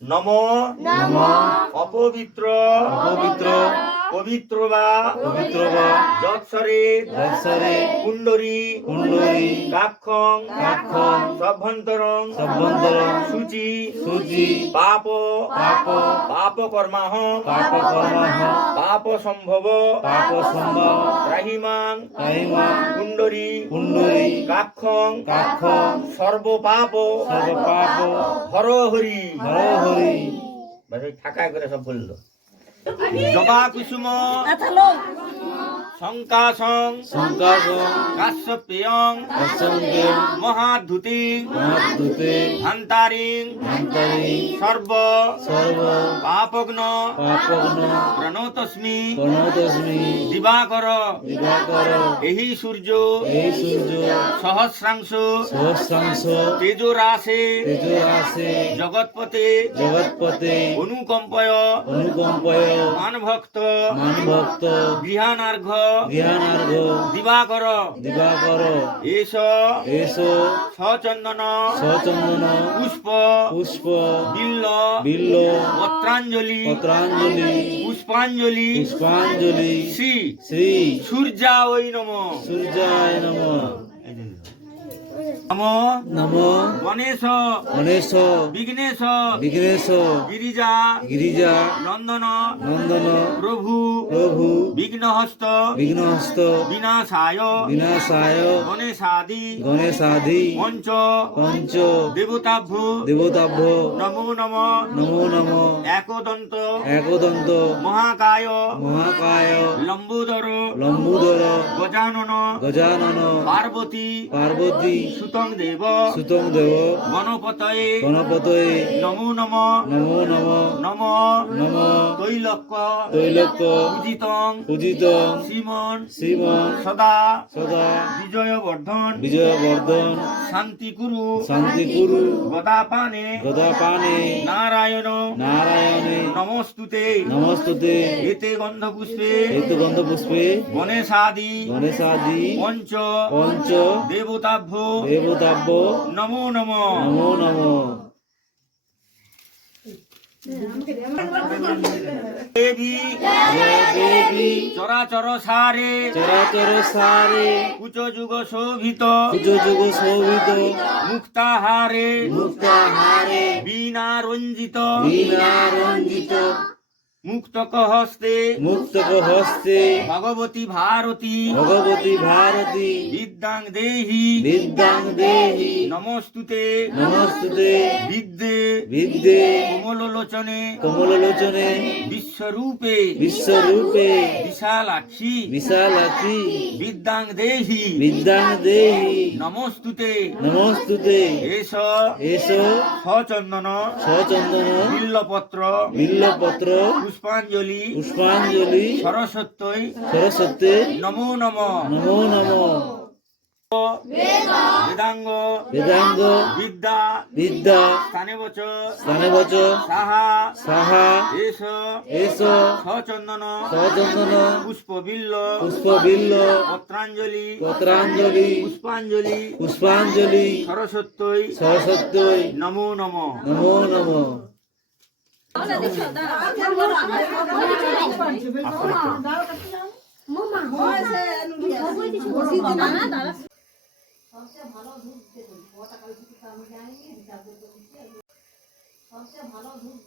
নম নম অপবিত্র অপবিত্র পবিত্র বা পবিত্র বা যৎসরে যৎসরে কুণ্ডরী কুণ্ডলী কাক্ষং কাক্ষং সভ্যন্তরং সভ্যন্তরং শুচি শুচি পাপ পাপ পাপ কর্মাহ পাপ কর্মঃ পাপ সম্ভব পাপ সম্ভব ত্রাহিমাং তাহিমাং কুণ্ডরী কুণ্ডলী কাক্ষং কাক্ষং সর্ব পাপ সর্ব পাপ হর হরি হর হরি। বাস ওই ঠাকায় করে সব বললো। জবা কুসুম শঙ্কাসং সংকাশং কাশ্যপেয়ং অসঙ্গে মহাধুতি মহাদ্ভুতে হান্তারিং অন্তরি সর্ব সর্ব পাপগ্ন পাপগ্ন প্রণতস্মি প্রণতস্মি দিবাকর দিবাকর এই সূর্য এই সূর্য সহস্রাংশ সহস্রাংশ তেজরাসে তেজরাসে জগৎপতে জগৎপতে অনুকম্পয় অনুকম্পয় মানভক্ত মানভক্ত গৃহানার্ঘ জ্ঞানার্ঘ দিবাকর দিবাকর এস এসো সচন্দন সচন্দন পুষ্প পুষ্প বিল্ল বিল্ল পত্রাঞ্জলি পত্রাঞ্জলি পুষ্পাঞ্জলি পুষ্পাঞ্জলি শ্রী শ্রী সূর্যা ওই নম সূর্যায় নমঃ। নম নম গণেশ গণেশ বিঘ্নেশ বিঘ্নেশ গিরিজা গিরিজা নন্দন নন্দন প্রভু প্রভু বিঘ্নহস্ত বিঘ্নহস্ত বিনাশায় বিনাশায় গণেশাদি গণেশাদি পঞ্চ পঞ্চ দেবতাভ্য দেবতাভ্য নমো নম নমো নম একদন্ত একদন্ত মহাকায় মহাকায় লম্বোদর লম্বুধর গজানন গজানন পার্বতী পার্বতী সুতং দেব সুতং দেব গণপতয়ে গণপতয়ে নমো নম নমো নম নম নম তৈলক্য তৈলক্য পূজিতং পূজিত শ্রীমন শ্রীমন সদা সদা বিজয়বর্ধন বিজয়বর্ধন শান্তি কুরু শান্তি কুরু গদাপানে গদাপানে নারায়ণ নারায়ণে নমস্তুতে নমস্তুতে এতে গন্ধপুষ্পে ঋতুগন্ধ পুষ্পে গণেশাদি গণেশাদি পঞ্চ পঞ্চ দেবতাভ্য দেবতাভ্য নমো নম নমো নম। দেবী দেবী চরাচর সারে চরাচর সারে কুচ যুগ শোভিত যুগ যুগ শোভিত মুক্তাহারে মুক্তাহারে বীণা রঞ্জিত বীণা রঞ্জিত মুক্তক হস্তে মুক্তক হস্তে ভগবতী ভারতী ভগবতী ভারতী বিদ্যাং দেহি বিদ্যাং দেহি নমস্তুতে নমস্তুতে বিদ্যে বিদ্যে কমললোচনে কমললোচনে বিশ্বরূপে বিশ্বরূপে বিশালাক্ষী বিশালাক্ষী বিদ্যাং দেহি বিদ্যাং দেহি নমস্তুতে নমস্তুতে এস এসো সচন্দন সচন্দন বিল্লপত্র বিল্লপত্র পুষ্পাঞ্জলি পুষ্পাঞ্জলি সরস্বত্যই সরস্বতী নমো নম নমো নম। বেদাঙ্গ বেদাঙ্গ বিদ্যা বিদ্যা স্থানেবচ স্থানেবচ সাহা সাহা এস এসো সচন্দন সচন্দন পুষ্পবিল্ল পুষ্পবিল্ল পত্রাঞ্জলি পত্রাঞ্জলি পুষ্পাঞ্জলি পুষ্পাঞ্জলি সরস্বত্যই সরস্বতী নমো নম নমো নম। সবচেয়ে ভালো দুধ